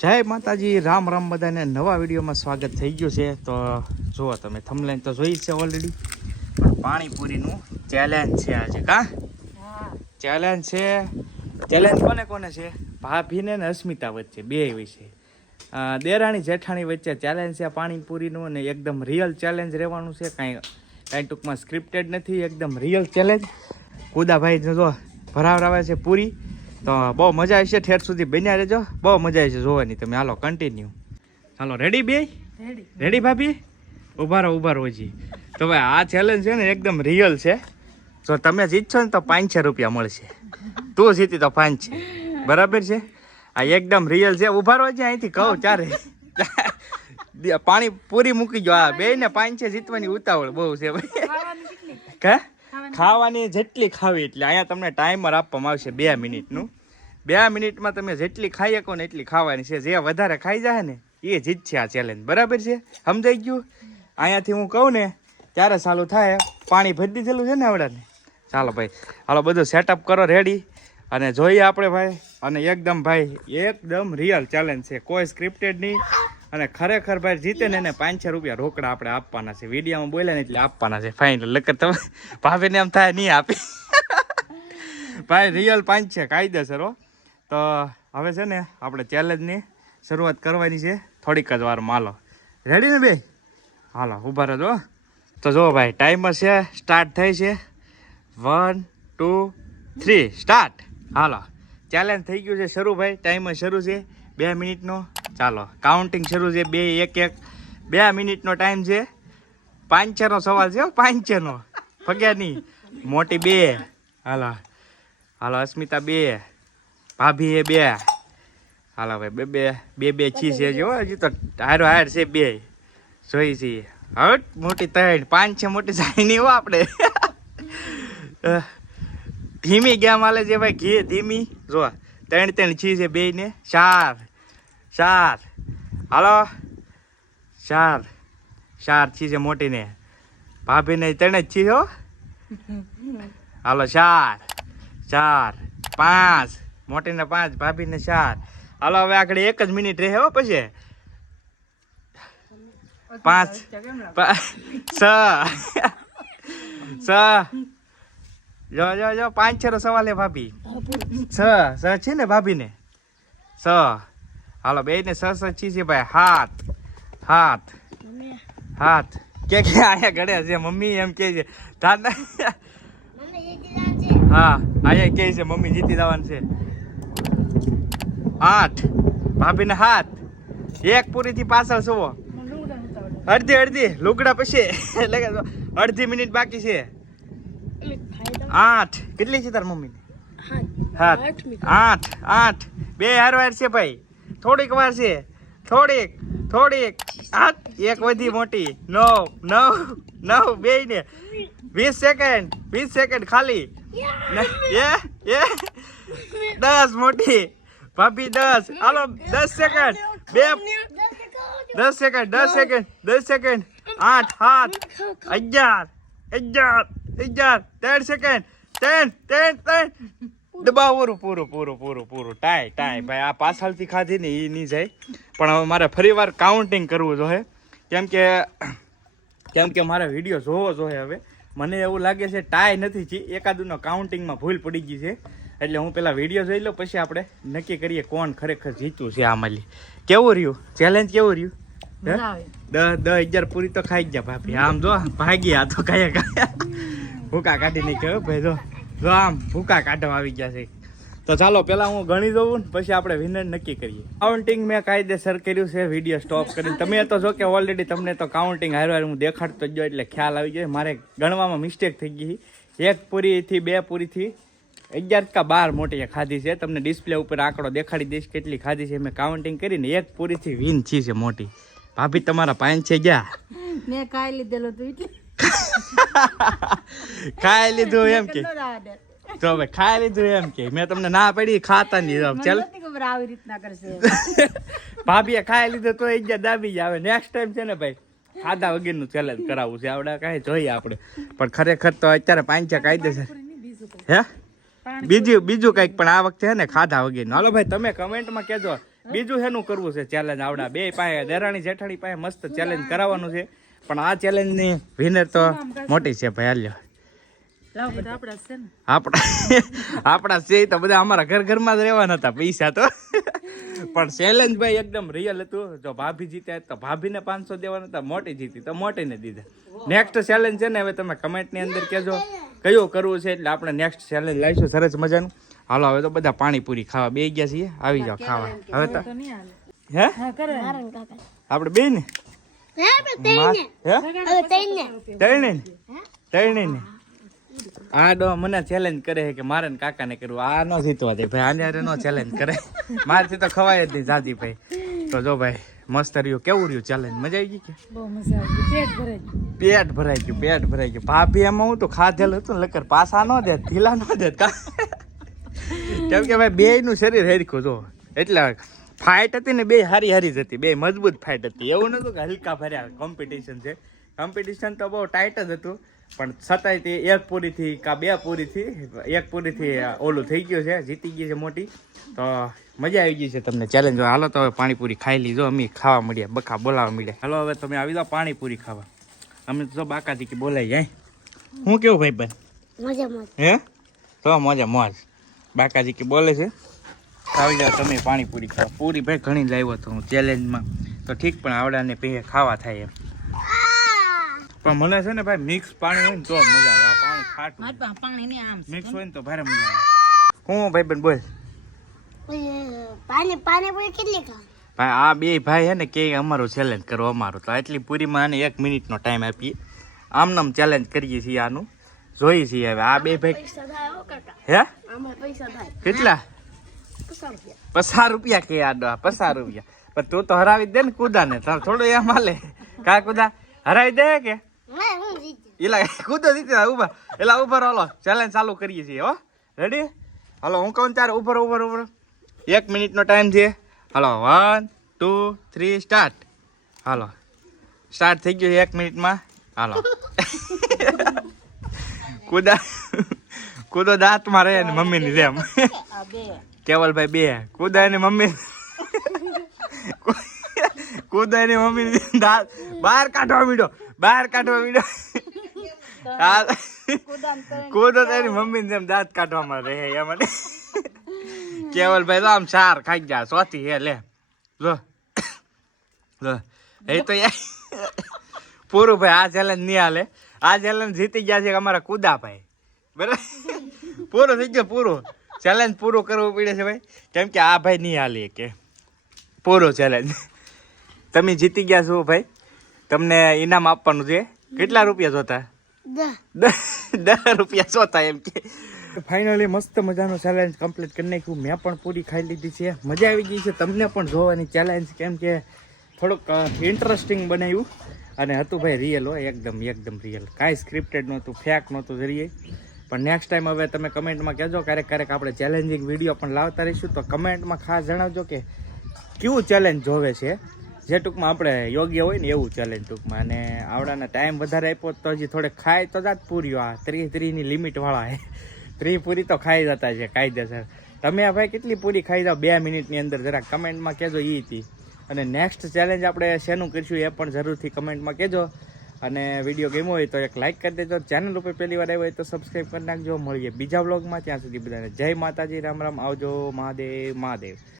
જય માતાજી રામ રામ બધાને નવા વિડીયોમાં સ્વાગત થઈ ગયું છે. તો જુઓ તમે થમલાઈન તો જોઈ છે ઓલરેડી પણ પાણીપુરીનું ચેલેન્જ છે આજે કા? ચેલેન્જ છે. ચેલેન્જ કોને કોને છે? ભાભીને ને અસ્મિતા વચ્ચે બે અ, દેરાણી જેઠાણી વચ્ચે ચેલેન્જ છે પાણીપુરીનું અને એકદમ રિયલ ચેલેન્જ રહેવાનું છે. કાંઈ કાંઈ ટૂંકમાં સ્ક્રિપ્ટેડ નથી એકદમ રિયલ ચેલેન્જ કુદાભાઈ જો ભરાવરાવે છે પૂરી. તો બહુ મજા આવશે ઠેઠ સુધી બન્યા રહેજો. બહુ મજા આવશે જોવાની તમે. હાલો કન્ટિન્યુ હાલો રેડી બે રેડી ભાભી? ઊભા રહો ઊભા રહો જી તો ભાઈ આ ચેલેન્જ છે ને એકદમ રિયલ છે. જો તમે જીતશો ને તો પાંચસો રૂપિયા મળશે. તું જીતી તો પાંચ છે બરાબર છે? આ એકદમ રિયલ છે. રહો છે અહીંથી કહું ચારે. પાણી પૂરી મૂકી જો. આ બે ને પાંચ જીતવાની ઉતાવળ બહુ છે ભાઈ. કે? ખાવાની. જેટલી ખાવી એટલે અહીંયા તમને ટાઈમર આપવામાં આવશે બે મિનિટનું. બે મિનિટમાં તમે જેટલી ખાઈ શકો ને એટલી ખાવાની છે. જે વધારે ખાઈ જાય ને, એ જીતશે આ ચેલેન્જ બરાબર છે? સમજાઈ ગયું? અહીંયાથી હું કહું ને, ત્યારે ચાલુ થાય. પાણી ભરી દીધેલું છે ને આવડાને? ચાલો ભાઈ, હાલો બધું સેટઅપ કરો રેડી અને જોઈએ આપણે ભાઈ, અને એકદમ ભાઈ, એકદમ રિયલ ચેલેન્જ છે. કોઈ સ્ક્રિપ્ટેડ નહીં. અને ખરેખર ભાઈ જીતે ને એને પાંચસો રૂપિયા રોકડા આપણે આપવાના છે. વિડીયોમાં બોલ્યા ને એટલે આપવાના છે. ફાઇનલ લખર તમે ભાભીને એમ થાય નહીં આપી. ભાઈ રિયલ પાંચ છે. કાયદેસર હો. તો હવે છે ને આપણે ચેલેન્જની શરૂઆત કરવાની છે. થોડીક જ વારમાં. હાલો. રેડી ને બે? હાલો ઊભા રહેજો. તો જો ભાઈ ટાઈમર છે સ્ટાર્ટ થઈ છે. વન ટુ થ્રી સ્ટાર્ટ હાલો. ચેલેન્જ થઈ ગયું છે શરૂ ભાઈ ટાઈમર શરૂ છે. બે મિનિટનો. ચાલો કાઉન્ટિંગ શરૂ છે, બે, એક એક. બે મિનિટનો ટાઈમ છે. પાંચેનો સવાલ છે પાંચેનો ફગ્યા નહીં. મોટી બે. હાલો. હાલો, અસ્મિતા બે. ભાભી એ બે. હાલો ભાઈ બે બે બે બે છી છે જો, હજી તો હારો હાર છે બે. જોઈ છીએ હટ, મોટી ત્રણ, પાંચ છે, મોટી જાય નહીં આપણે ધીમી ગેમ હાલે છે ભાઈ, ઘી ધીમી. જો, ત્રણ ત્રણ છી છે બે ને. ચાર ચાર. હાલો. ચાર ચાર છી છે મોટી ને. ભાભી ને ત્રણ જ છી હો. હાલો, ચાર ચાર, પાંચ મોટી ને પાંચ ભાભી ને ચાર. હાલો હવે આગળ એક જ મિનિટ રહે હો પછી. પાંચ છ. છ. જો જો જો પાંચ છે સવાલ હે ભાભી. છ છ છે ને ભાભી ને છ. હાલો બે ને છ છ છી છે ભાઈ. હાથ. હાથ. હાથ. કે કે અહીંયા ઘડે છે મમ્મી એમ કે છે. હા અહીંયા કે છે મમ્મી જીતી જવાનું છે. આઠ. ભાભીને હાથ એક પૂરીથી પાછળ સુવો અડધી અડધી. લુગડા પછી. એટલે અડધી મિનિટ બાકી છે. આઠ. કેટલી છે તાર મમ્મી હાથ આઠ આઠ બે હાર વાર છે ભાઈ. થોડીક વાર છે. થોડીક થોડીક. આઠ. એક વધી મોટી. નવ નવ નવ. બે ને. વીસ સેકન્ડ. વીસ સેકન્ડ ખાલી. એ એ દસ મોટી. ભાભી દસ હાલો દસ સેકન્ડ બે દસ સેકન્ડ દસ સેકન્ડ દસ સેકન્ડ આઠ સાત અગિયાર અગિયાર અગિયાર ત્રણ સેકન્ડ ત્રણ ત્રણ ત્રણ દબાવ પૂરું પૂરું પૂરું પૂરું ટાઈ ટાઈ ભાઈ આ પાછળથી ખાધી ને એ નહીં જાય. પણ હવે મારે ફરી વાર કાઉન્ટિંગ કરવું જોઈએ. કેમ કે કેમ કે મારે વીડિયો જોવો જોઈએ હવે. મને એવું લાગે છે ટાઈ નથી એકાદુનો કાઉન્ટિંગમાં ભૂલ પડી ગઈ છે. એટલે હું પેલા વીડિયો જોઈ લઉં પછી આપણે નક્કી કરીએ કોણ ખરેખર જીતું છે આમાં કેવું રહ્યું? ચેલેન્જ કેવું રહ્યું? દસ દસ હજાર પૂરી તો ખાઈ ગયા ભાભી. આમ જો ભાગ્યા આ તો કયા કયા ભૂકા કાઢી નહીં કહ્યું ભાઈ જો. જો આમ ભૂકા કાઢવા આવી ગયા છે. તો ચાલો પેલા હું ગણી દઉં પછી આપણે વિનર નક્કી કરીએ. કાઉન્ટિંગ મેં કાયદેસર કર્યું છે વીડિયો સ્ટોપ કરીને. તમે તો જો કે ઓલરેડી તમને તો કાઉન્ટિંગ હાર હું દેખાડતો જ એટલે ખ્યાલ આવી ગયો. મારે ગણવામાં મિસ્ટેક થઈ ગઈ. એક પૂરીથી બે પૂરીથી અગિયાર કા બાર મોટી ખાધી છે. તમને ડિસ્પ્લે ઉપર આંકડો દેખાડી દઈશ કેટલી ખાધી છે. મેં કાઉન્ટિંગ કરીને એક પૂરીથી વીન છી છે મોટી. ભાભી તમારા પાંચ છે ગયા? મેં ખાઈ લીધેલું તું એટલે. ખાઈ લીધું એમ કે. તો હવે ખાઈ લીધું એમ કે? મેં તમને ના પડી ખાતા નહીં ચાલ. આવી રીતના કરશે. ભાભીએ ખાઈ લીધું તો અગિયાર દાબી જ આવે નેક્સ્ટ ટાઈમ છે ને ભાઈ ખાધા વગરનું ચેલેન્જ કરાવવું છે. આવડે કાંઈ જોઈએ આપણે. પણ ખરેખર તો અત્યારે પાંચા કાયદેસર હે? બીજું બીજું કંઈક પણ આ વખતે હે ને ખાધા વગરનું હાલો ભાઈ તમે કમેન્ટમાં કેજો બીજું શેનું કરવું છે ચેલેન્જ આવડા બે પાસે દેરાણી જેઠાણી પાસે મસ્ત ચેલેન્જ કરાવવાનું છે. પણ આ ચેલેન્જની વિનર તો મોટી છે ભાઈ હાલ્યો આપણા આપણા છે તો બધા અમારા ઘર ઘરમાં જ રહેવાના હતા પૈસા તો. પણ ચેલેન્જ ભાઈ એકદમ રિયલ હતું. જો ભાભી જીત્યા તો ભાભીને પાંચસો દેવાના હતા મોટી જીતી તો મોટીને દીધા. નેક્સ્ટ ચેલેન્જ છે ને હવે તમે કમેન્ટની અંદર કહેજો. કયું કરવું છે એટલે આપણે નેક્સ્ટ ચેલેન્જ લાવીશું. સરસ મજાનું. હાલો હવે તો બધા પાણીપુરી ખાવા બે ગયા છીએ. આવી જાઓ ખાવા. હવે તો હે? હા કરે. આપણે બે ને હે? ત્રણે ને ત્રણે ને આ ડો મને ચેલેન્જ કરે છે કે મારે ને કાકાને કરવું. આ ન જીતવા દે ભાઈ આને હારે નો ચેલેન્જ કરે. મારથી તો ખવાય જ નહીં જાજી ભાઈ. તો જો ભાઈ મસ્ત રહ્યું કેવું રહ્યું ચેલેન્જ મજા આવી ગઈ કે? બહુ મજા આવી પેટ ભરાઈ ગયું. પેટ ભરાઈ ગયું પેટ ભરાઈ ગયું. ભાભી એમાં હું તો ખાધેલું હતું લકર પાસા ન દે ઢીલા ન દે. કેમ કે ભાઈ બે નું શરીર હરખું જો. એટલે ફાઇટ હતી ને બે હારી હારી જ હતી. બે મજબૂત ફાઇટ હતી. એવું નતું કે હલકા ભર્યા કોમ્પિટિશન છે. કોમ્પિટિશન તો બહુ ટાઈટ જ હતું. પણ છતાંય તે એક પૂરીથી કા બે પૂરીથી એક પૂરીથી ઓલું થઈ ગયું છે જીતી ગઈ છે મોટી. તો મજા આવી ગઈ છે તમને. ચેલેન્જ હાલો તો હવે પાણીપુરી ખાઈ લીધો. અમે ખાવા મળ્યા બખા બોલાવા મળ્યા હાલો હવે તમે આવી દો પાણીપુરી ખાવા. અમે તો બાકાથી કે બોલાઈ જાય હું કેવું ભાઈ ભાઈ? હે? તો મજા મોજ. બાકાજી કે બોલે છે. ખાવી જાઓ તમે પાણીપુરી ખાવા. પૂરી ભાઈ ઘણી લાવ્યો હતો હું ચેલેન્જમાં તો ઠીક પણ આવડાને પહે ખાવા થાય એમ. પણ મને છે ને ભાઈ મિક્સ પાણી હોય ને તો મજા આવે. આ પાણી ખાટું. પાણી નહીં આમ મિક્સ હોય ને તો ભારે મજા આવે. હું ભાઈ બન બોલ પાણી પાણીપુરી કેટલી ખા ભાઈ આ બે ભાઈ હે ને કે અમારું ચેલેન્જ કરો અમારું. તો એટલી પૂરીમાં આને એક મિનિટનો ટાઈમ આપીએ. આમનામ ચેલેન્જ કરીએ છીએ આનું. જોઈએ છીએ હવે. આ બે ભાઈ પૈસા થાય હો કાકા. હે? આમાં પૈસા થાય. કેટલા? પચાસ રૂપિયા. પચાસ રૂપિયા કે આ પચાસ રૂપિયા. પણ તું તો હરાવી દે ને કુદાને. તાર થોડું એમ હાલે. કા કુદા? હરાવી દે કે? એલા કૂદો દીધી ઊભા. એલા, ઊભા હાલો ચેલેન્જ ચાલુ કરીએ છીએ, હો. રેડી હાલો, હું કહું ત્યારે ઉભર ઉભર ઉભર એક મિનિટનો ટાઈમ છે. હાલો વન ટુ થ્રી સ્ટાર્ટ હાલો. સ્ટાર્ટ થઈ ગયું એક મિનિટમાં. હાલો. કુદા, કુદો દાંતમાં મારે અને મમ્મીની જેમ. કેવલભાઈ બે. કુદા ની મમ્મી. કુદા ની મમ્મી દાંત. બહાર કાઢવા મીડો બહાર કાઢવા મીડો કુદો તો એની મમ્મી જેમ દાંત કાઢવામાં રહે એમ. ને કેવલભાઈ તો આમ સાર ખાઈ ગયા સોથી હે લે. લો લો એ તો પૂરું ભાઈ આ ચેલેન્જ નહીં હાલે. આ ચેલેન્જ જીતી ગયા છે અમારા કુદાભાઈ. બરાબર? પૂરું થઈ ગયો પૂરું. ચેલેન્જ પૂરું કરવું પડે છે ભાઈ. કેમ કે આ ભાઈ નહીં હાલી કે. પૂરો ચેલેન્જ તમે જીતી ગયા છો ભાઈ. તમને ઇનામ આપવાનું છે. કેટલા રૂપિયા જોતા? દસ રૂપિયા સોતા એમ કે. ફાઇનલી મસ્ત મજાનો ચેલેન્જ કમ્પ્લીટ કરી નાખ્યું. મેં પણ પૂરી ખાઈ લીધી છે. મજા આવી ગઈ છે. તમને પણ જોવાની ચેલેન્જ કેમ કે થોડુંક ઇન્ટરેસ્ટિંગ બનાવ્યું. અને હતું ભાઈ રિયલ હોય એકદમ એકદમ રિયલ કાંઈ સ્ક્રિપ્ટેડ નહોતું ફેક નહોતું જરીએ. પણ નેક્સ્ટ ટાઈમ હવે તમે કમેન્ટમાં કહેજો. ક્યારેક ક્યારેક આપણે ચેલેન્જિંગ વીડિયો પણ લાવતા રહીશું. તો કમેન્ટમાં ખાસ જણાવજો કે કેવું ચેલેન્જ જોવે છે? જે ટૂંકમાં આપણે યોગ્ય હોય ને એવું ચેલેન્જ ટૂંકમાં. અને આવડાને ટાઈમ વધારે આપ્યો તો હજી થોડે ખાય તો જાત પૂર્યો આ ત્રીસ ત્રીસની લિમિટવાળા હે. ત્રીસ પૂરી તો ખાઈ જતા છે કાયદેસર તમે ભાઈ કેટલી પૂરી ખાઈ જાઓ? બે મિનિટની અંદર જરા કમેન્ટમાં કહેજો એ હતી. અને નેક્સ્ટ ચેલેન્જ આપણે શેનું કરીશું એ પણ જરૂરથી કમેન્ટમાં કહેજો. અને વીડિયો ગમ્યો હોય તો એક લાઇક કરી દેજો. ચેનલ ઉપર પહેલી વાર આવ્યો હોય તો સબસ્ક્રાઈબ કરી નાખજો. મળીએ બીજા બ્લોગમાં ત્યાં સુધી બધાને જય માતાજી. રામ રામ. આવજો મહાદેવ મહાદેવ.